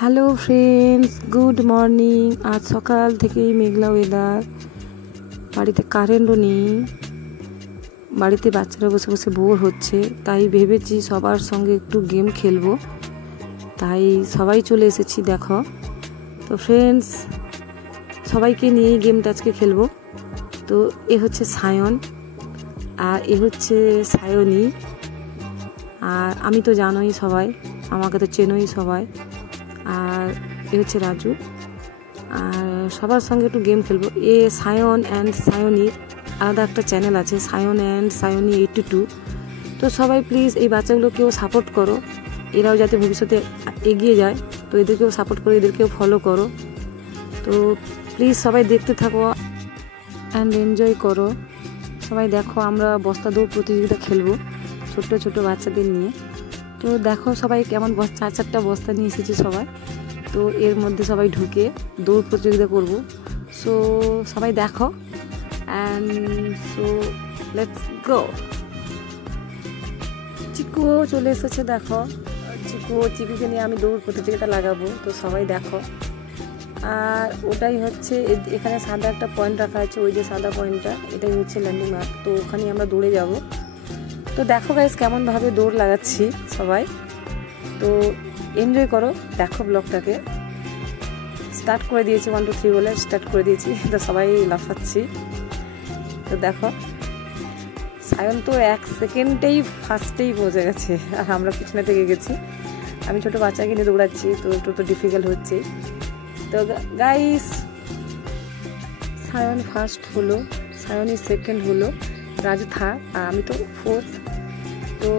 Hello friends, good morning. আজ সকাল থেকেই মেঘলা ওয়েদার, বাড়িতে কারেন্টও নেই, বাড়িতে বাচ্চারা বসে বসে বোর হচ্ছে, তাই ভেবেছি সবার সঙ্গে একটু গেম খেলবো, তাই সবাই চলে এসেছি। দেখো তো ফ্রেন্ডস, সবাইকে নিয়ে গেমটা আজকে খেলবো। তো এ হচ্ছে সায়ন আর এ হচ্ছে সায়নী, আর আমি তো জানোই, সবাই আমাকে তো চেনোই সবাই। আর এ হচ্ছে রাজু, আর সবার সঙ্গে একটু গেম খেলবো। এ সায়ন অ্যান্ড সায়নীর আলাদা একটা চ্যানেল আছে, সায়ন অ্যান্ড সায়নী 82। তো সবাই প্লিজ এই বাচ্চাগুলোকেও সাপোর্ট করো, এরাও যাতে ভবিষ্যতে এগিয়ে যায়, তো এদেরকেও সাপোর্ট করো, এদেরকেও ফলো করো। তো প্লিজ সবাই দেখতে থাকো অ্যান্ড এনজয় করো। সবাই দেখো, আমরা বস্তা দৌড় প্রতিযোগিতা খেলবো ছোট্ট ছোট বাচ্চাদের নিয়ে। তো দেখো সবাই কেমন চার চারটা বস্তা নিয়ে এসেছে সবাই, তো এর মধ্যে সবাই ঢুকে দৌড় প্রতিযোগিতা করব। সো সবাই দেখো অ্যান্ড সো লেটস গো। চিকুও চলে এসেছে, দেখো চিকুকে নিয়ে আমি দৌড় প্রতিযোগিতা লাগাবো, তো সবাই দেখো। আর ওটাই হচ্ছে, এখানে সাদা একটা পয়েন্ট রাখা আছে, ওই যে সাদা পয়েন্টটা, এটাই হচ্ছে ল্যান্ডিং মার্ক, তো ওখানে আমরা দৌড়ে যাব। তো দেখো গাইস কেমনভাবে দৌড় লাগাচ্ছি সবাই, তো এনজয় করো, দেখো ব্লগটাকে। স্টার্ট করে দিয়েছি, 1 2 3 বলে স্টার্ট করে দিয়েছি, তো সবাই লাফাচ্ছি। তো দেখো সায়ন তো 1 সেকেন্ডেই ফার্স্টেই পৌঁছে গেছে, আর আমরা পিছনে থেকে গেছি। আমি ছোটো বাচ্চাকে নিয়ে দৌড়াচ্ছি, তো একটু তো ডিফিকাল্ট হচ্ছে। তো গাইস, সায়ন ফার্স্ট হলো, সায়নই সেকেন্ড হলো, রাজু থার্ড, আর আমি তো ফোর্থ। তো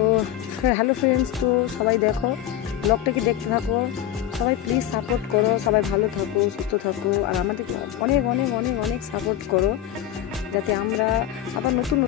হ্যালো ফ্রেন্ডস, তো সবাই দেখো ব্লগটাকে দেখতে থাকো, সবাই প্লিজ সাপোর্ট করো, সবাই ভালো থাকো, সুস্থ থাকো, আর আমাদেরকে অনেক অনেক অনেক অনেক সাপোর্ট করো, যাতে আমরা আবার নতুন